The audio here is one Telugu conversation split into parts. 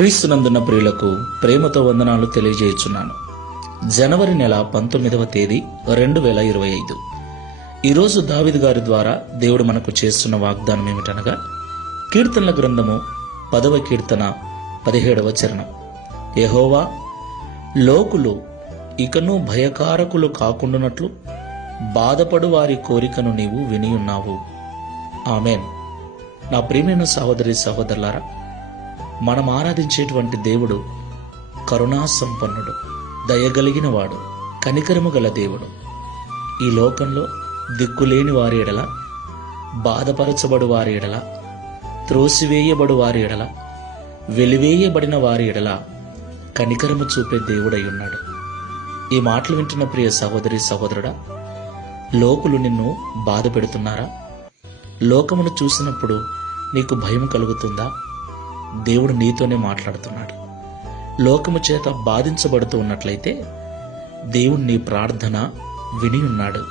క్రీస్తునందున్న ప్రియులకు ప్రేమతో వందనాలు తెలియజేయుచున్నాను. జనవరి నెల 19వ తేదీ 2025. ఈరోజు దావీదు గారి ద్వారా దేవుడు మనకు చేస్తున్న వాగ్దానం ఏమిటనగా, కీర్తనల గ్రంథము 10వ కీర్తన 17వ చరణం. యెహోవా, లోకులు ఇకను భయకారకులు కాకుండానట్లు బాధపడు వారి కోరికను నీవు వినియున్నావు. ఆమేన్. నా ప్రియమైన సహోదరి సహోదరులారా, మనం ఆరాధించేటువంటి దేవుడు కరుణా సంపన్నుడు, దయగలిగిన వాడు, కనికరము గల దేవుడు. ఈ లోకంలో దిక్కులేని వారి ఎడల, బాధపరచబడు వారి ఎడల, త్రోసివేయబడు వారి ఎడల, వెలివేయబడిన వారి ఎడల కనికరము చూపే దేవుడై ఉన్నాడు. ఈ మాటలు వింటున్న ప్రియ సహోదరి సహోదరుడా, లోకులు నిన్ను బాధ పెడుతున్నారా? లోకమును చూసినప్పుడు నీకు భయం కలుగుతుందా? దేవుడు నీతోనే మాట్లాడుతున్నాడు. లోకము చేత బాధించబడుతూ ఉన్నట్లయితే దేవుడు నీ ప్రార్థన విని ఉన్నాడు,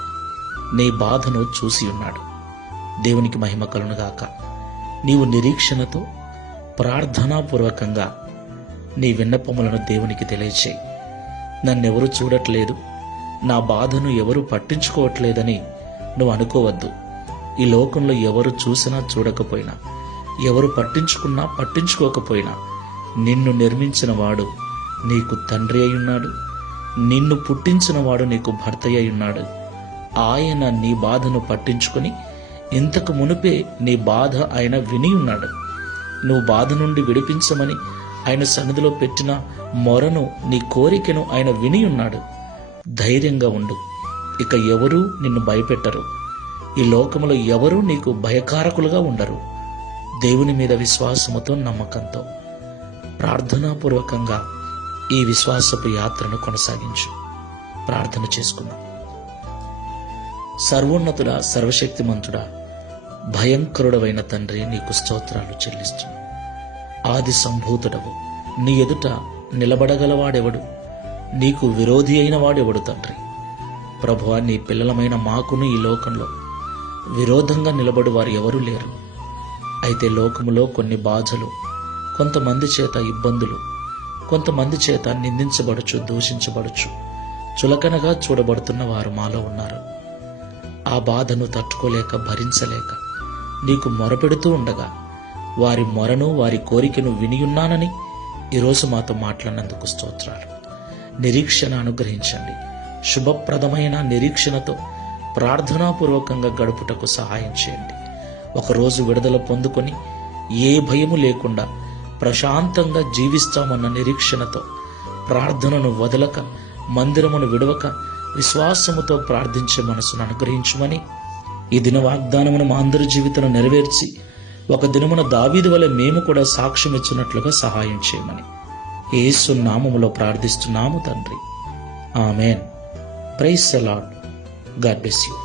నీ బాధను చూసి ఉన్నాడు. దేవునికి మహిమ కలుగునుగాక. నీవు నిరీక్షణతో ప్రార్థనాపూర్వకంగా నీ విన్నపములను దేవునికి తెలియచేయి. నన్నెవరు చూడట్లేదు, నా బాధను ఎవరు పట్టించుకోవట్లేదని నువ్వు అనుకోవద్దు. ఈ లోకంలో ఎవరు చూసినా చూడకపోయినా, ఎవరు పట్టించుకున్నా పట్టించుకోకపోయినా, నిన్ను నిర్మించిన వాడు నీకు తండ్రి అయి ఉన్నాడు, నిన్ను పుట్టించిన వాడు నీకు భర్త అయి ఉన్నాడు. ఆయన నీ బాధను పట్టించుకొని ఇంతకు మునుపే నీ బాధ ఆయన విని ఉన్నాడు. నువ్వు బాధ నుండి విడిపించమని ఆయన సన్నిధిలో పెట్టిన మొరను, నీ కోరికను ఆయన విని ఉన్నాడు. ధైర్యంగా ఉండు. ఇక ఎవరూ నిన్ను భయపెట్టరు. ఈ లోకములో ఎవరూ నీకు భయకారకులుగా ఉండరు. దేవుని మీద విశ్వాసముతో, నమ్మకంతో, ప్రార్థనాపూర్వకంగా ఈ విశ్వాసపు యాత్రను కొనసాగించు. ప్రార్థన చేసుకుందాం. సర్వోన్నతుడా, సర్వశక్తిమంతుడా, భయంకరుడవైన తండ్రి, నీకు స్తోత్రాలు చెల్లిస్తున్నాను. ఆది సంభూతుడవు, నీ ఎదుట నిలబడగలవాడెవడు? నీకు విరోధి అయిన వాడెవడు తండ్రి? ప్రభువా, నీ పిల్లలమైన మాకును ఈ లోకంలో విరోధంగా నిలబడు వారు ఎవరూ లేరు. అయితే లోకములో కొన్ని బాధలు, కొంతమంది చేత ఇబ్బందులు, కొంతమంది చేత నిందించబడచ్చు, దూషించబడచ్చు, చులకనగా చూడబడుతున్న వారు మాలో ఉన్నారు. ఆ బాధను తట్టుకోలేక, భరించలేక నీకు మొరపెడుతూ ఉండగా, వారి మొరను, వారి కోరికను వినియున్నానని ఈరోజు మాతో మాట్లాడినందుకు స్తోత్రాలు. నిరీక్షణ అనుగ్రహించండి. శుభప్రదమైన నిరీక్షణతో ప్రార్థనాపూర్వకంగా గడుపుటకు సహాయం చేయండి. ఒకరోజు విడుదల పొందుకొని ఏ భయము లేకుండా ప్రశాంతంగా జీవిస్తామన్న నిరీక్షణతో, ప్రార్థనను వదలక, మందిరమును విడవక, విశ్వాసముతో ప్రార్థించే మనసును అనుగ్రహించుమని, ఈ దిన వాగ్దానమును మా అందరి జీవితంలో నెరవేర్చి ఒక దినమున దావీదు వలె మేము కూడా సాక్ష్యం ఇచ్చినట్లుగా సహాయం చేయమని యేసు నామములో ప్రార్థిస్తున్నాము తండ్రి. Amen. Praise the Lord. God bless you.